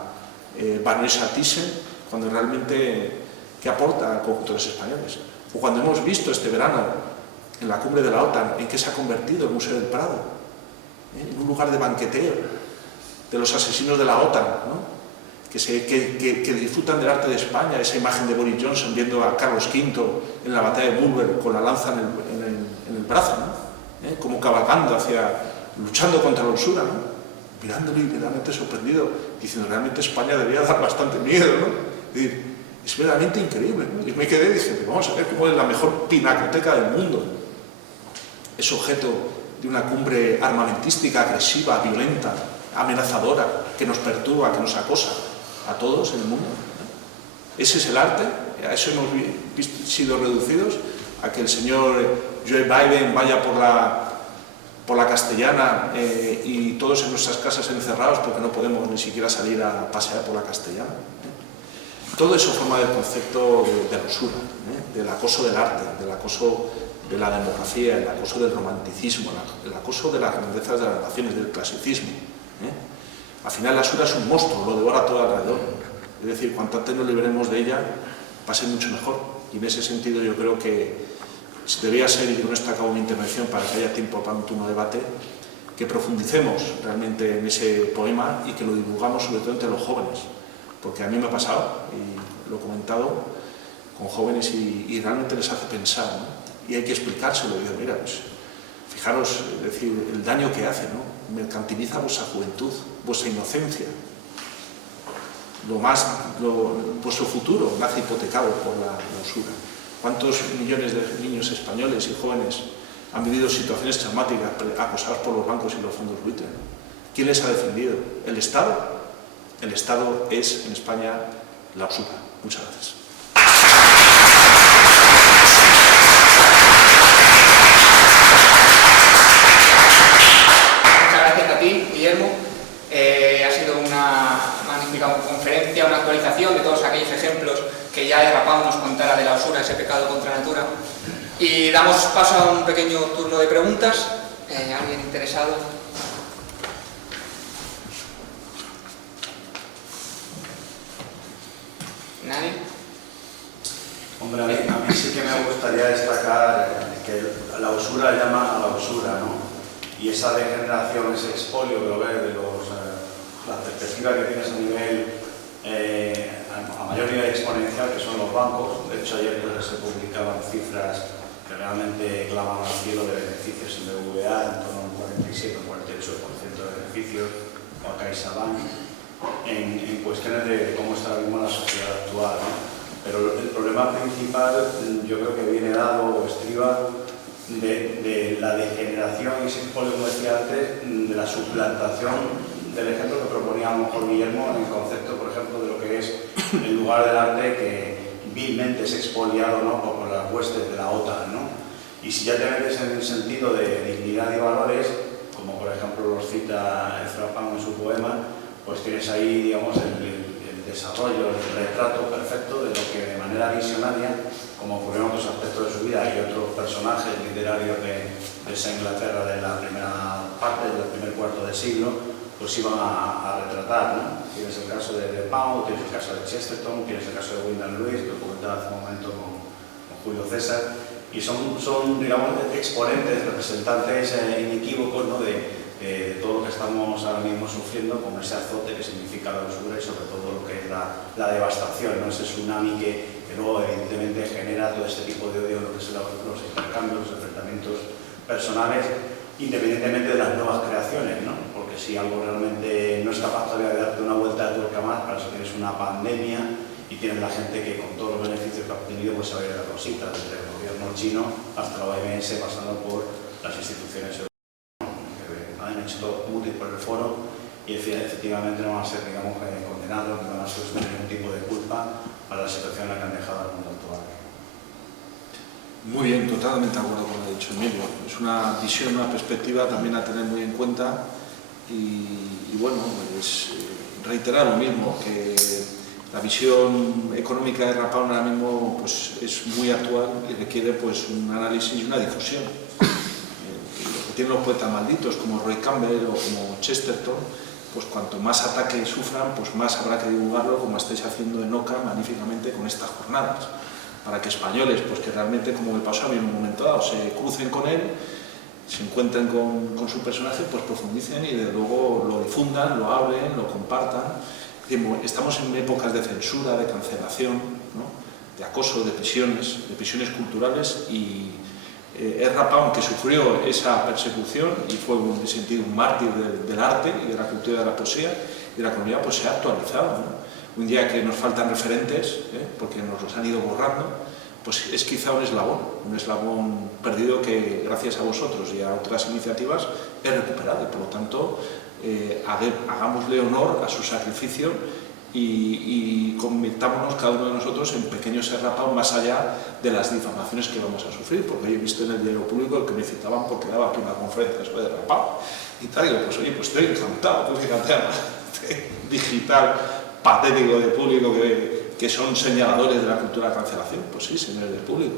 baronesa Thyssen, cuando realmente, ¿qué aporta al conjunto de los españoles? O cuando hemos visto este verano, en la cumbre de la OTAN, en qué se ha convertido el Museo del Prado, en un lugar de banqueteo de los asesinos de la OTAN, ¿no?, que disfrutan del arte de España, esa imagen de Boris Johnson viendo a Carlos V en la batalla de Bulwer con la lanza en el brazo, ¿no?, como cabalgando luchando contra la usura, ¿no?, mirándolo y realmente sorprendido, diciendo, realmente España debería dar bastante miedo, ¿no? Es verdaderamente increíble, ¿no? Y me quedé y dije, vamos a ver cómo es la mejor pinacoteca del mundo. Es objeto de una cumbre armamentística, agresiva, violenta, amenazadora, que nos perturba, que nos acosa a todos en el mundo. Ese es el arte, a eso hemos sido reducidos, a que el señor Joe Biden vaya por la Castellana y todos en nuestras casas encerrados porque no podemos ni siquiera salir a pasear por la Castellana. Todo eso forma del concepto de la usura, del acoso del arte, del acoso de la demografía, el acoso del romanticismo, el acoso de las grandezas de las naciones, del clasicismo. Al final la usura es un monstruo, lo devora todo alrededor. Es decir, cuanto antes nos liberemos de ella, va a ser mucho mejor. Y en ese sentido yo creo que debería ser, y con esto acabo mi intervención para que haya tiempo para un turno de debate, que profundicemos realmente en ese poema y que lo divulgamos sobre todo entre los jóvenes. Porque a mí me ha pasado, y lo he comentado, con jóvenes y realmente les hace pensar, ¿no? Y hay que explicárselo. Y digo, mira, pues, fijaros, es decir, el daño que hace, ¿no? Mercantiliza vuestra juventud, vuestra inocencia. Vuestro futuro nace hipotecado por la usura. ¿Cuántos millones de niños españoles y jóvenes han vivido situaciones traumáticas acosados por los bancos y los fondos buitre? ¿Quién les ha defendido? ¿El Estado? El Estado es, en España, la usura. Muchas gracias. Muchas gracias a ti, Guillermo. Ha sido una magnífica conferencia, una actualización de todos aquellos ejemplos que ya Rapau nos contara de la usura, ese pecado contra la natura. Y damos paso a un pequeño turno de preguntas. ¿Alguien interesado? ¿Nadie? Hombre, a mí sí que me gustaría destacar que la usura llama a la usura, ¿no? Y esa degeneración, ese expolio que lo ves de la perspectiva que tienes a nivel, a mayor nivel exponencial, que son los bancos. De hecho, ayer se publicaban cifras que realmente claman al cielo de beneficios en BBVA, en torno al 47 o 48% de beneficios, o a CaixaBank, en cuestiones de cómo está ahora mismo la sociedad actual, ¿no? Pero el problema principal yo creo que viene dado o estriba de la degeneración y ese expolio, como decía antes, de la suplantación del ejemplo que proponía a lo mejor Guillermo en el concepto, por ejemplo, de lo que es el lugar del arte que vilmente es expoliado, ¿no?, por las huestes de la OTAN, ¿no? Y si ya te metes en el sentido de dignidad y valores, como por ejemplo los cita Ezra Pound en su poema, pues tienes ahí, digamos, el desarrollo, el retrato perfecto de lo que de manera visionaria, como ocurrió en otros aspectos de su vida y otros personajes literarios de esa Inglaterra de la primera parte, del primer cuarto de siglo, pues iban a retratar, ¿no? Tienes el caso de Pound, tienes el caso de Chesterton, tienes el caso de Wyndham Lewis, que lo comentaba hace un momento con Julio César, y son digamos, exponentes, representantes inequívocos, ¿no?, de todo lo que estamos ahora mismo sufriendo con ese azote que significa la usura y sobre todo lo que es la devastación, ¿no? Ese tsunami que luego evidentemente genera todo este tipo de odio, lo que son los intercambios, los enfrentamientos personales, independientemente de las nuevas creaciones, ¿no? Porque si algo realmente no es capaz todavía de darte una vuelta de tuerca más, para eso tienes una pandemia y tienes la gente que con todos los beneficios que ha obtenido pues se va a ir a rositas, desde el gobierno chino hasta la OMS, pasando por las instituciones europeas. Han hecho todo útil por el foro y efectivamente no van a ser, digamos, condenados, no van a sufrir ningún tipo de culpa para la situación en la que han dejado al mundo actual. Muy bien, totalmente de acuerdo con lo que ha dicho Emilio. Es una visión, una perspectiva también a tener muy en cuenta y bueno, pues reiterar lo mismo, que la visión económica de Rapound ahora mismo pues, es muy actual y requiere pues, un análisis y una difusión. Tienen los poetas malditos como Roy Campbell o como Chesterton, pues cuanto más ataque sufran, pues más habrá que divulgarlo, como estáis haciendo en OCA magníficamente con estas jornadas, para que españoles, pues que realmente, como me pasó a mí en un momento dado, se crucen con él, se encuentren con su personaje, pues profundicen y de luego lo difundan, lo hablen, lo compartan. Estamos en épocas de censura, de cancelación, ¿no?, de acoso, de prisiones culturales y Ezra Pound, que sufrió esa persecución y fue en ese sentido un mártir del arte y de la cultura de la poesía y de la comunidad, pues se ha actualizado, ¿no? Un día que nos faltan referentes, porque nos los han ido borrando, pues es quizá un eslabón perdido que gracias a vosotros y a otras iniciativas es recuperado y por lo tanto hagámosle honor a su sacrificio y convirtámonos cada uno de nosotros en pequeños Ezra Pound más allá de las difamaciones que vamos a sufrir, porque hoy he visto en el diario público el que me citaban porque daba aquí una conferencia sobre Ezra Pound y tal, digo, pues oye, pues estoy encantado, pues fíjate, digital, patético de público que son señaladores de la cultura de cancelación, pues sí, señores del público,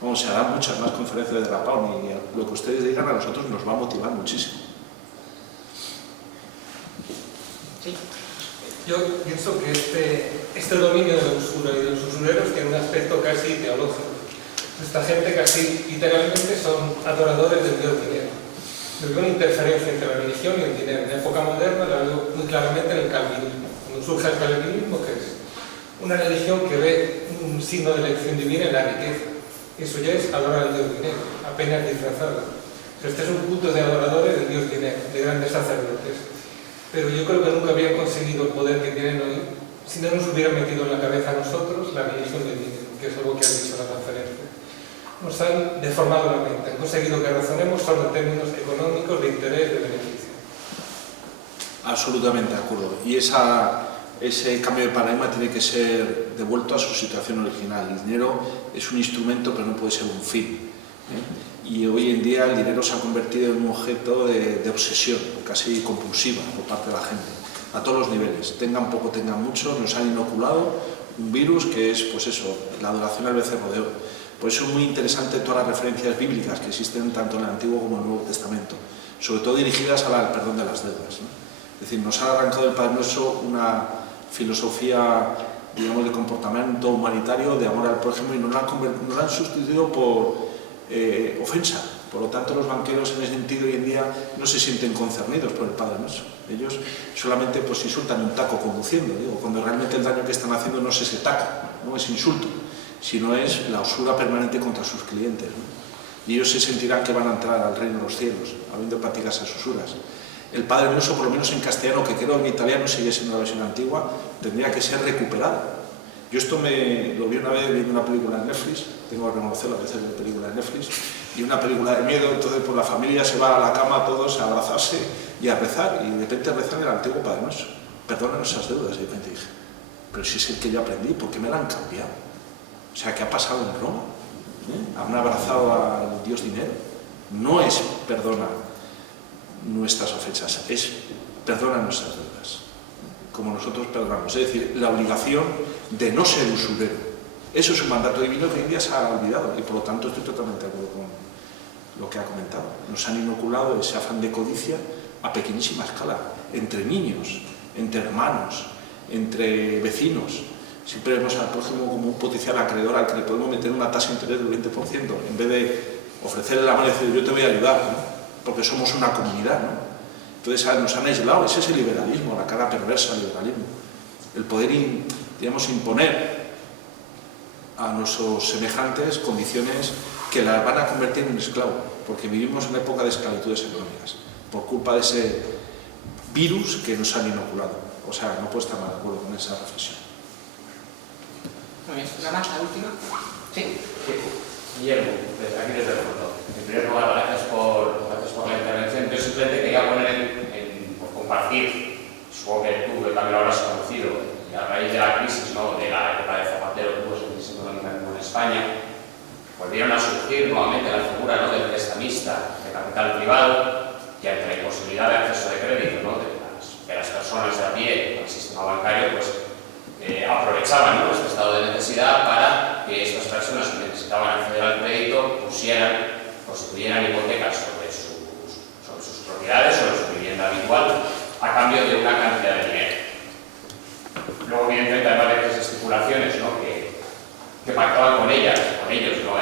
vamos, se harán muchas más conferencias de Ezra Pound y lo que ustedes digan a nosotros nos va a motivar muchísimo. Sí. Yo pienso que este dominio de la usura y de los usureros tiene un aspecto casi teológico. Esta gente casi literalmente son adoradores del dios dinero. Yo veo una interferencia entre la religión y el dinero. En la época moderna la veo muy claramente en el calvinismo. Cuando surge el calvinismo, que es una religión que ve un signo de elección divina en la riqueza. Eso ya es adorar al dios dinero, apenas disfrazado. Pero este es un culto de adoradores del dios dinero, de grandes sacerdotes. Pero yo creo que nunca habrían conseguido el poder que tienen hoy si no nos hubieran metido en la cabeza a nosotros la religión del dinero, que es algo que han dicho en la conferencia. Nos han deformado la mente, han conseguido que razonemos solo en términos económicos, de interés, de beneficio. Absolutamente de acuerdo. Y ese cambio de paradigma tiene que ser devuelto a su situación original. El dinero es un instrumento, pero no puede ser un fin. Y hoy en día el dinero se ha convertido en un objeto de obsesión, casi compulsiva por parte de la gente, a todos los niveles, tengan poco, tengan mucho, nos han inoculado un virus que es, pues eso, la adoración al becerro de oro. Por eso es muy interesante todas las referencias bíblicas que existen tanto en el Antiguo como en el Nuevo Testamento, sobre todo dirigidas al perdón de las deudas, ¿no? Es decir, nos ha arrancado del Padre Nuestro una filosofía digamos, de comportamiento humanitario, de amor al prójimo, y no lo han sustituido por ofensa. Por lo tanto, los banqueros en ese sentido hoy en día no se sienten concernidos por el Padre Nuestro. Ellos solamente pues insultan un taco conduciendo, digo, cuando realmente el daño que están haciendo no es ese taco, no es insulto, sino es la usura permanente contra sus clientes, ¿no? Y ellos se sentirán que van a entrar al reino de los cielos, habiendo practicado esas usuras. El Padre Nuestro, por lo menos en castellano, que creo en italiano sigue siendo la versión antigua, tendría que ser recuperado. Yo esto lo vi una vez viendo una película de Netflix, tengo que reconocerlo, a veces de película de Netflix, y una película de miedo, entonces pues la familia se va a la cama todos a abrazarse y a rezar, y de repente rezan el antiguo Padre Nuestro. Perdona nuestras deudas, y de repente dije, pero si es el que yo aprendí, ¿por qué me la han cambiado? O sea, ¿qué ha pasado en Roma? ¿Han abrazado al Dios dinero? No es perdona nuestras ofensas, es perdona nuestras deudas, como nosotros perdonamos. Es decir, la obligación de no ser usurero. Eso es un mandato divino que hoy en día se ha olvidado, y por lo tanto estoy totalmente de acuerdo con lo que ha comentado. Nos han inoculado ese afán de codicia a pequeñísima escala, entre niños, entre hermanos, entre vecinos. Siempre vemos al prójimo como un potencial acreedor al que le podemos meter una tasa de interés del 20%, en vez de ofrecerle la mano y decir, yo te voy a ayudar, ¿no? Porque somos una comunidad, ¿no? Entonces nos han aislado. Ese es el liberalismo, la cara perversa del liberalismo. El poder, digamos, imponer a nuestros semejantes condiciones que las van a convertir en esclavos, porque vivimos en una época de esclavitudes económicas, por culpa de ese virus que nos han inoculado. O sea, no puedo estar más de acuerdo con esa reflexión. Muy bien, ¿una más, la última? Sí. Guillermo, aquí desde el fondo. En primer lugar, gracias por la intervención. Yo simplemente quería poner por compartir, supongo que tú también lo habrás conocido, a raíz de la crisis, ¿no?, de la época de Zapatero, que hubo esa crisis económica en España, volvieron a surgir nuevamente la figura, ¿no?, del prestamista de capital privado, que ante la imposibilidad de acceso de crédito, ¿no?, de las personas de a pie al sistema bancario, pues aprovechaban, ¿no?, este estado de necesidad para que estas personas que necesitaban acceder al crédito constituyeran hipotecas sobre sus propiedades, sobre su vivienda habitual, a cambio de una cantidad de dinero. Luego, evidentemente, hay varias estipulaciones, ¿no?, que pactaban con ellos, ¿no?, estaban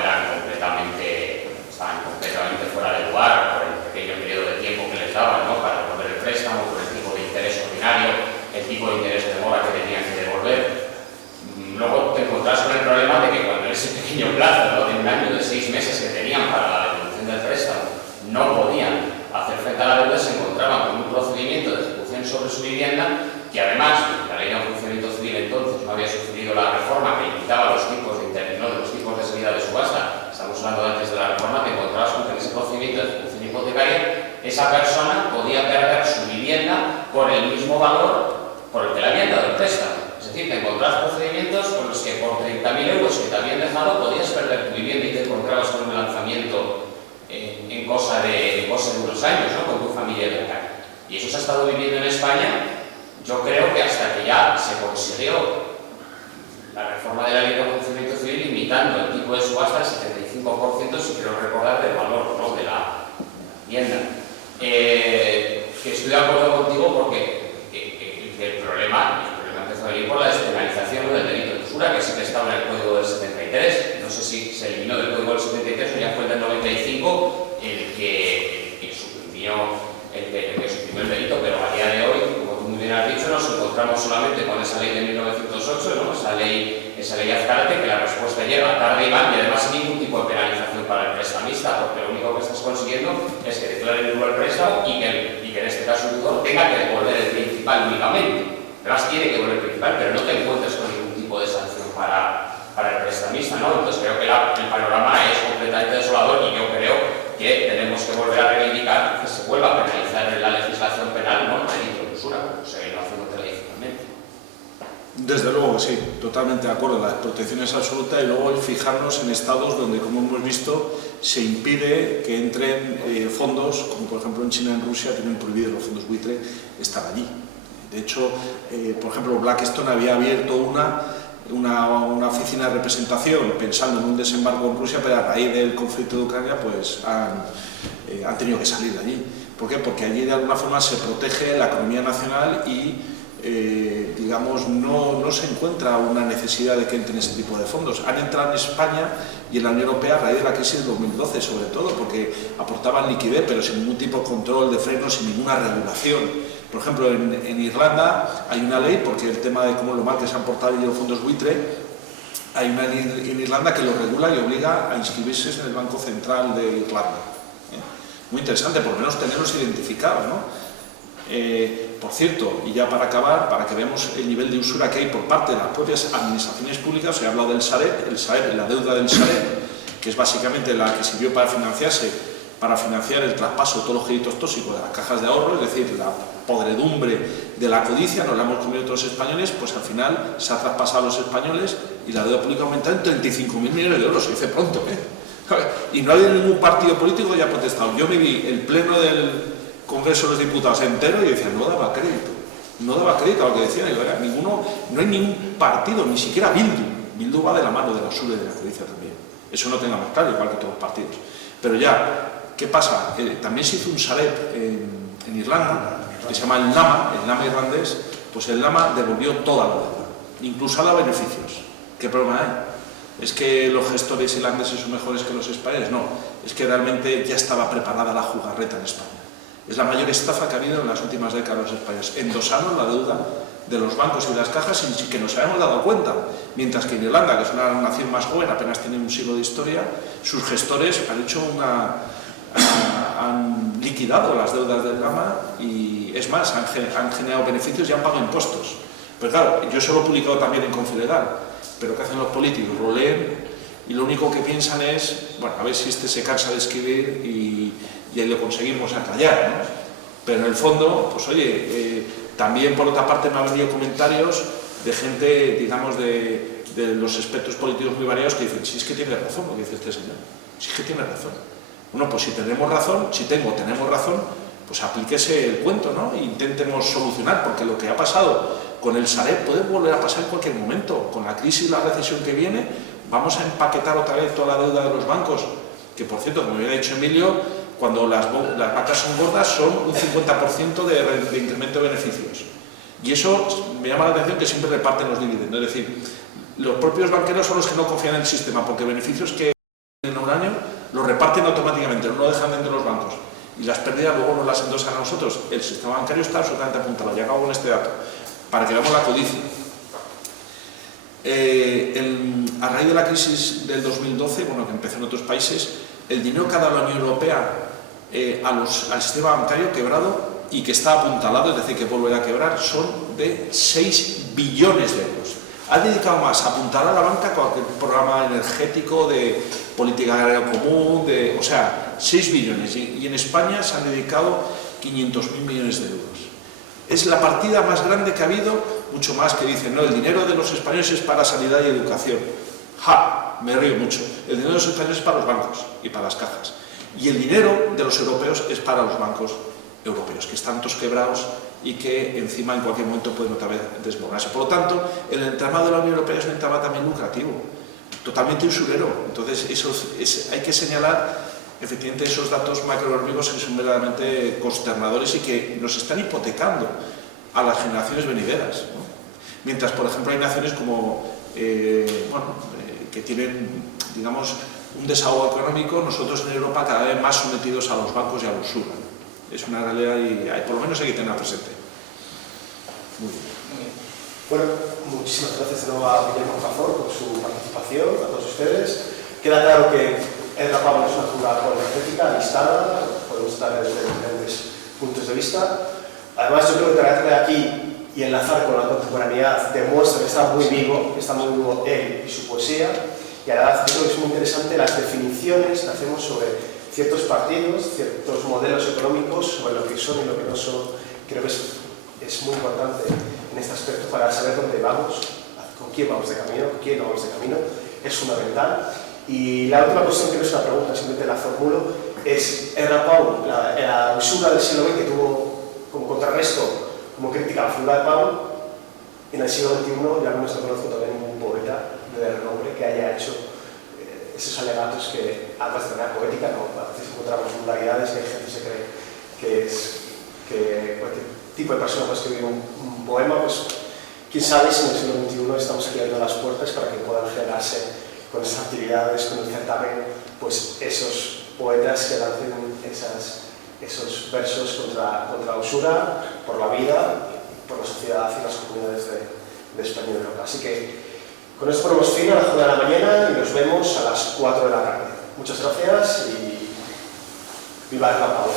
completamente fuera de lugar por el pequeño periodo de tiempo que les daban, ¿no?, para devolver el préstamo, por el tipo de interés ordinario, el tipo de interés de mora que tenían que devolver. Luego te encontrás con el problema de que cuando en ese pequeño plazo, ¿no?, de un año, de 6 meses que tenían para la devolución del préstamo, no podían hacer frente a la deuda, se encontraban con un procedimiento de ejecución sobre su vivienda que, además, la ley de enjuiciamiento civil entonces no había sufrido la reforma que limitaba los tipos de interés, ¿no?, de los tipos de salida de subasta. Estamos hablando antes de la reforma, te encontrabas con que en ese procedimiento de ejecución hipotecaria esa persona podía perder su vivienda por el mismo valor por el que le habían dado el préstamo. Es decir, te encontrabas procedimientos con los que por 30.000 euros que te habían dejado podías perder tu vivienda y te encontrabas con un lanzamiento en cosa de unos años, ¿no?, con tu familia de la calle. Y eso se ha estado viviendo en España, yo creo que hasta que ya se consiguió la reforma de la ley de enjuiciamiento civil limitando el tipo de subasta al 75%, si quiero recordar, del valor, ¿no?, de la vivienda. Que estoy de acuerdo contigo porque el problema empezó a venir por la despenalización, ¿no?, del delito de usura, que sí que estaba en el Código del 73. No sé si se eliminó del Código del 73 o ya fue el del 95 el que suprimió el delito, pero a día de hoy, como tú muy bien has dicho, nos encontramos solamente con esa ley de 1908, ¿no?, esa ley Azcárate, que la respuesta llega tarde y mal, y además sin ningún tipo de penalización para el prestamista, porque lo único que estás consiguiendo es que declare nulo el préstamo y que en este caso el tutor tenga que devolver el principal únicamente. Además tiene que devolver el principal, pero no te encuentres con ningún tipo de sanción para el prestamista, ¿no? Entonces creo que el panorama es completamente desolador y yo creo que tenemos que volver a reivindicar que se vuelva a penalizar en la legislación penal, ¿no?, el delito de usura, como se viene haciendo tradicionalmente. Desde luego que sí, totalmente de acuerdo. La protección es absoluta y luego fijarnos en estados donde, como hemos visto, se impide que entren fondos, como por ejemplo en China y en Rusia tienen prohibido los fondos buitre estar allí. De hecho, por ejemplo, Blackstone había abierto una oficina de representación pensando en un desembarco en Rusia, pero a raíz del conflicto de Ucrania pues han tenido que salir de allí. ¿Por qué? Porque allí de alguna forma se protege la economía nacional y digamos, no se encuentra una necesidad de que entren ese tipo de fondos. Han entrado en España y en la Unión Europea a raíz de la crisis de 2012, sobre todo, porque aportaban liquidez, pero sin ningún tipo de control de frenos, sin ninguna regulación. Por ejemplo, en Irlanda hay una ley, porque el tema de cómo lo mal que se han portado los fondos buitre, hay una ley en Irlanda que lo regula y obliga a inscribirse en el Banco Central de Irlanda. Muy interesante, por lo menos tenerlos identificados, ¿no? Por cierto, y ya para acabar, para que veamos el nivel de usura que hay por parte de las propias administraciones públicas, os he hablado del Sareb, la deuda del Sareb, que es básicamente la que sirvió para financiar el traspaso de todos los créditos tóxicos de las cajas de ahorro, es decir, la podredumbre de la codicia, nos la hemos comido todos los españoles, pues al final se ha traspasado a los españoles y la deuda pública ha aumentado en 35.000 millones de euros, se dice pronto, y no hay ningún partido político que haya protestado. Yo me vi el pleno del Congreso de los Diputados entero y decía, no daba crédito a lo que decían, no hay ningún partido, ni siquiera Bildu va de la mano de la usura y de la codicia también, eso no tengamos claro, igual que todos los partidos. Pero ya, ¿qué pasa? También se hizo un Sareb en Irlanda, que se llama el Lama irlandés, pues el Lama devolvió toda la deuda, incluso ha dado beneficios. ¿Qué problema hay? ¿Es que los gestores irlandeses son mejores que los españoles? No, es que realmente ya estaba preparada la jugarreta en España. Es la mayor estafa que ha habido en las últimas décadas los españoles. Endosamos la deuda de los bancos y de las cajas sin que nos hayamos dado cuenta. Mientras que en Irlanda, que es una nación más joven, apenas tiene un siglo de historia, sus gestores han liquidado las deudas del Lama y, es más, han generado beneficios y han pagado impuestos. Pero claro, yo eso lo he publicado también en Confideral, pero ¿qué hacen los políticos? Lo leen y lo único que piensan es, bueno, a ver si este se cansa de escribir y ahí lo conseguimos acallar, ¿no? Pero en el fondo, pues oye, también por otra parte me han venido comentarios de gente, digamos, de los espectros políticos muy variados que dicen, si es que tiene razón lo que dice este señor, si es que tiene razón. Bueno, pues si tenemos razón, pues aplíquese el cuento, ¿no? E intentemos solucionar, porque lo que ha pasado con el Sareb puede volver a pasar en cualquier momento. Con la crisis y la recesión que viene, vamos a empaquetar otra vez toda la deuda de los bancos, que por cierto, como había dicho Emilio, cuando las vacas son gordas son un 50% de incremento de beneficios. Y eso me llama la atención, que siempre reparten los dividendos. Es decir, los propios banqueros son los que no confían en el sistema, porque beneficios que en un año los reparten automáticamente, no lo dejan dentro de los bancos. Y las pérdidas luego nos las endosan a nosotros. El sistema bancario está absolutamente apuntado. Ya acabo con este dato, para que veamos la codicia. A raíz de la crisis del 2012, bueno, que empezó en otros países, el dinero que ha dado la Unión Europea al sistema bancario quebrado y que está apuntalado, es decir, que volverá a quebrar, son de 6 billones de euros. Ha dedicado más a apuntalar a la banca que cualquier programa energético, de política agraria común, o sea, 6 billones. Y en España se han dedicado 500.000 millones de euros. Es la partida más grande que ha habido, mucho más que dicen, no, el dinero de los españoles es para sanidad y educación. ¡Ja! Me río mucho. El dinero de los españoles es para los bancos y para las cajas. Y el dinero de los europeos es para los bancos europeos, que están todos quebrados y que encima en cualquier momento pueden otra vez desmoronarse. Por lo tanto, el entramado de la Unión Europea es un entramado también lucrativo, totalmente usurero. Entonces, hay que señalar efectivamente esos datos macroeconómicos que son verdaderamente consternadores y que nos están hipotecando a las generaciones venideras, ¿no? Mientras, por ejemplo, hay naciones como, que tienen, digamos, un desahogo económico, nosotros en Europa cada vez más sometidos a los bancos y a la usura. Es una realidad y por lo menos hay que tenerla presente. Muy bien. Bueno, muchísimas gracias de nuevo a Guillermo Cafor por su participación, a todos ustedes. Queda claro que Edgar Pablo es una figura energética, listada, podemos estar desde diferentes puntos de vista. Además, yo creo que traerle aquí y enlazar con la contemporaneidad demuestra que está muy vivo él y su poesía. Y además, yo creo que es muy interesante las definiciones que hacemos sobre ciertos partidos, ciertos modelos económicos, sobre lo que son y lo que no son. Creo que es muy importante en este aspecto para saber dónde vamos, con quién vamos de camino, con quién no vamos de camino. Es fundamental. Y la última cuestión, que no es una pregunta, simplemente la formulo, es Edgar Pound, la usura del siglo XX que tuvo como contrarresto, como crítica a la figura de Pound. En el siglo XXI ya no se conoce todavía ningún poeta de renombre que haya hecho esos alegatos que, además de manera poética, ¿no? A veces encontramos vulgaridades y hay gente que se cree que tipo de persona puede escribir un poema, pues quién sabe si en el siglo XXI estamos aquí abriendo las puertas para que puedan generarse con esas actividades, con el certamen, pues esos poetas que lancen esos versos contra la usura, por la vida, por la sociedad y las comunidades de España y de Europa. Así que con esto ponemos fin a la jornada de la mañana y nos vemos a las 4 de la tarde. Muchas gracias y viva el Pablo.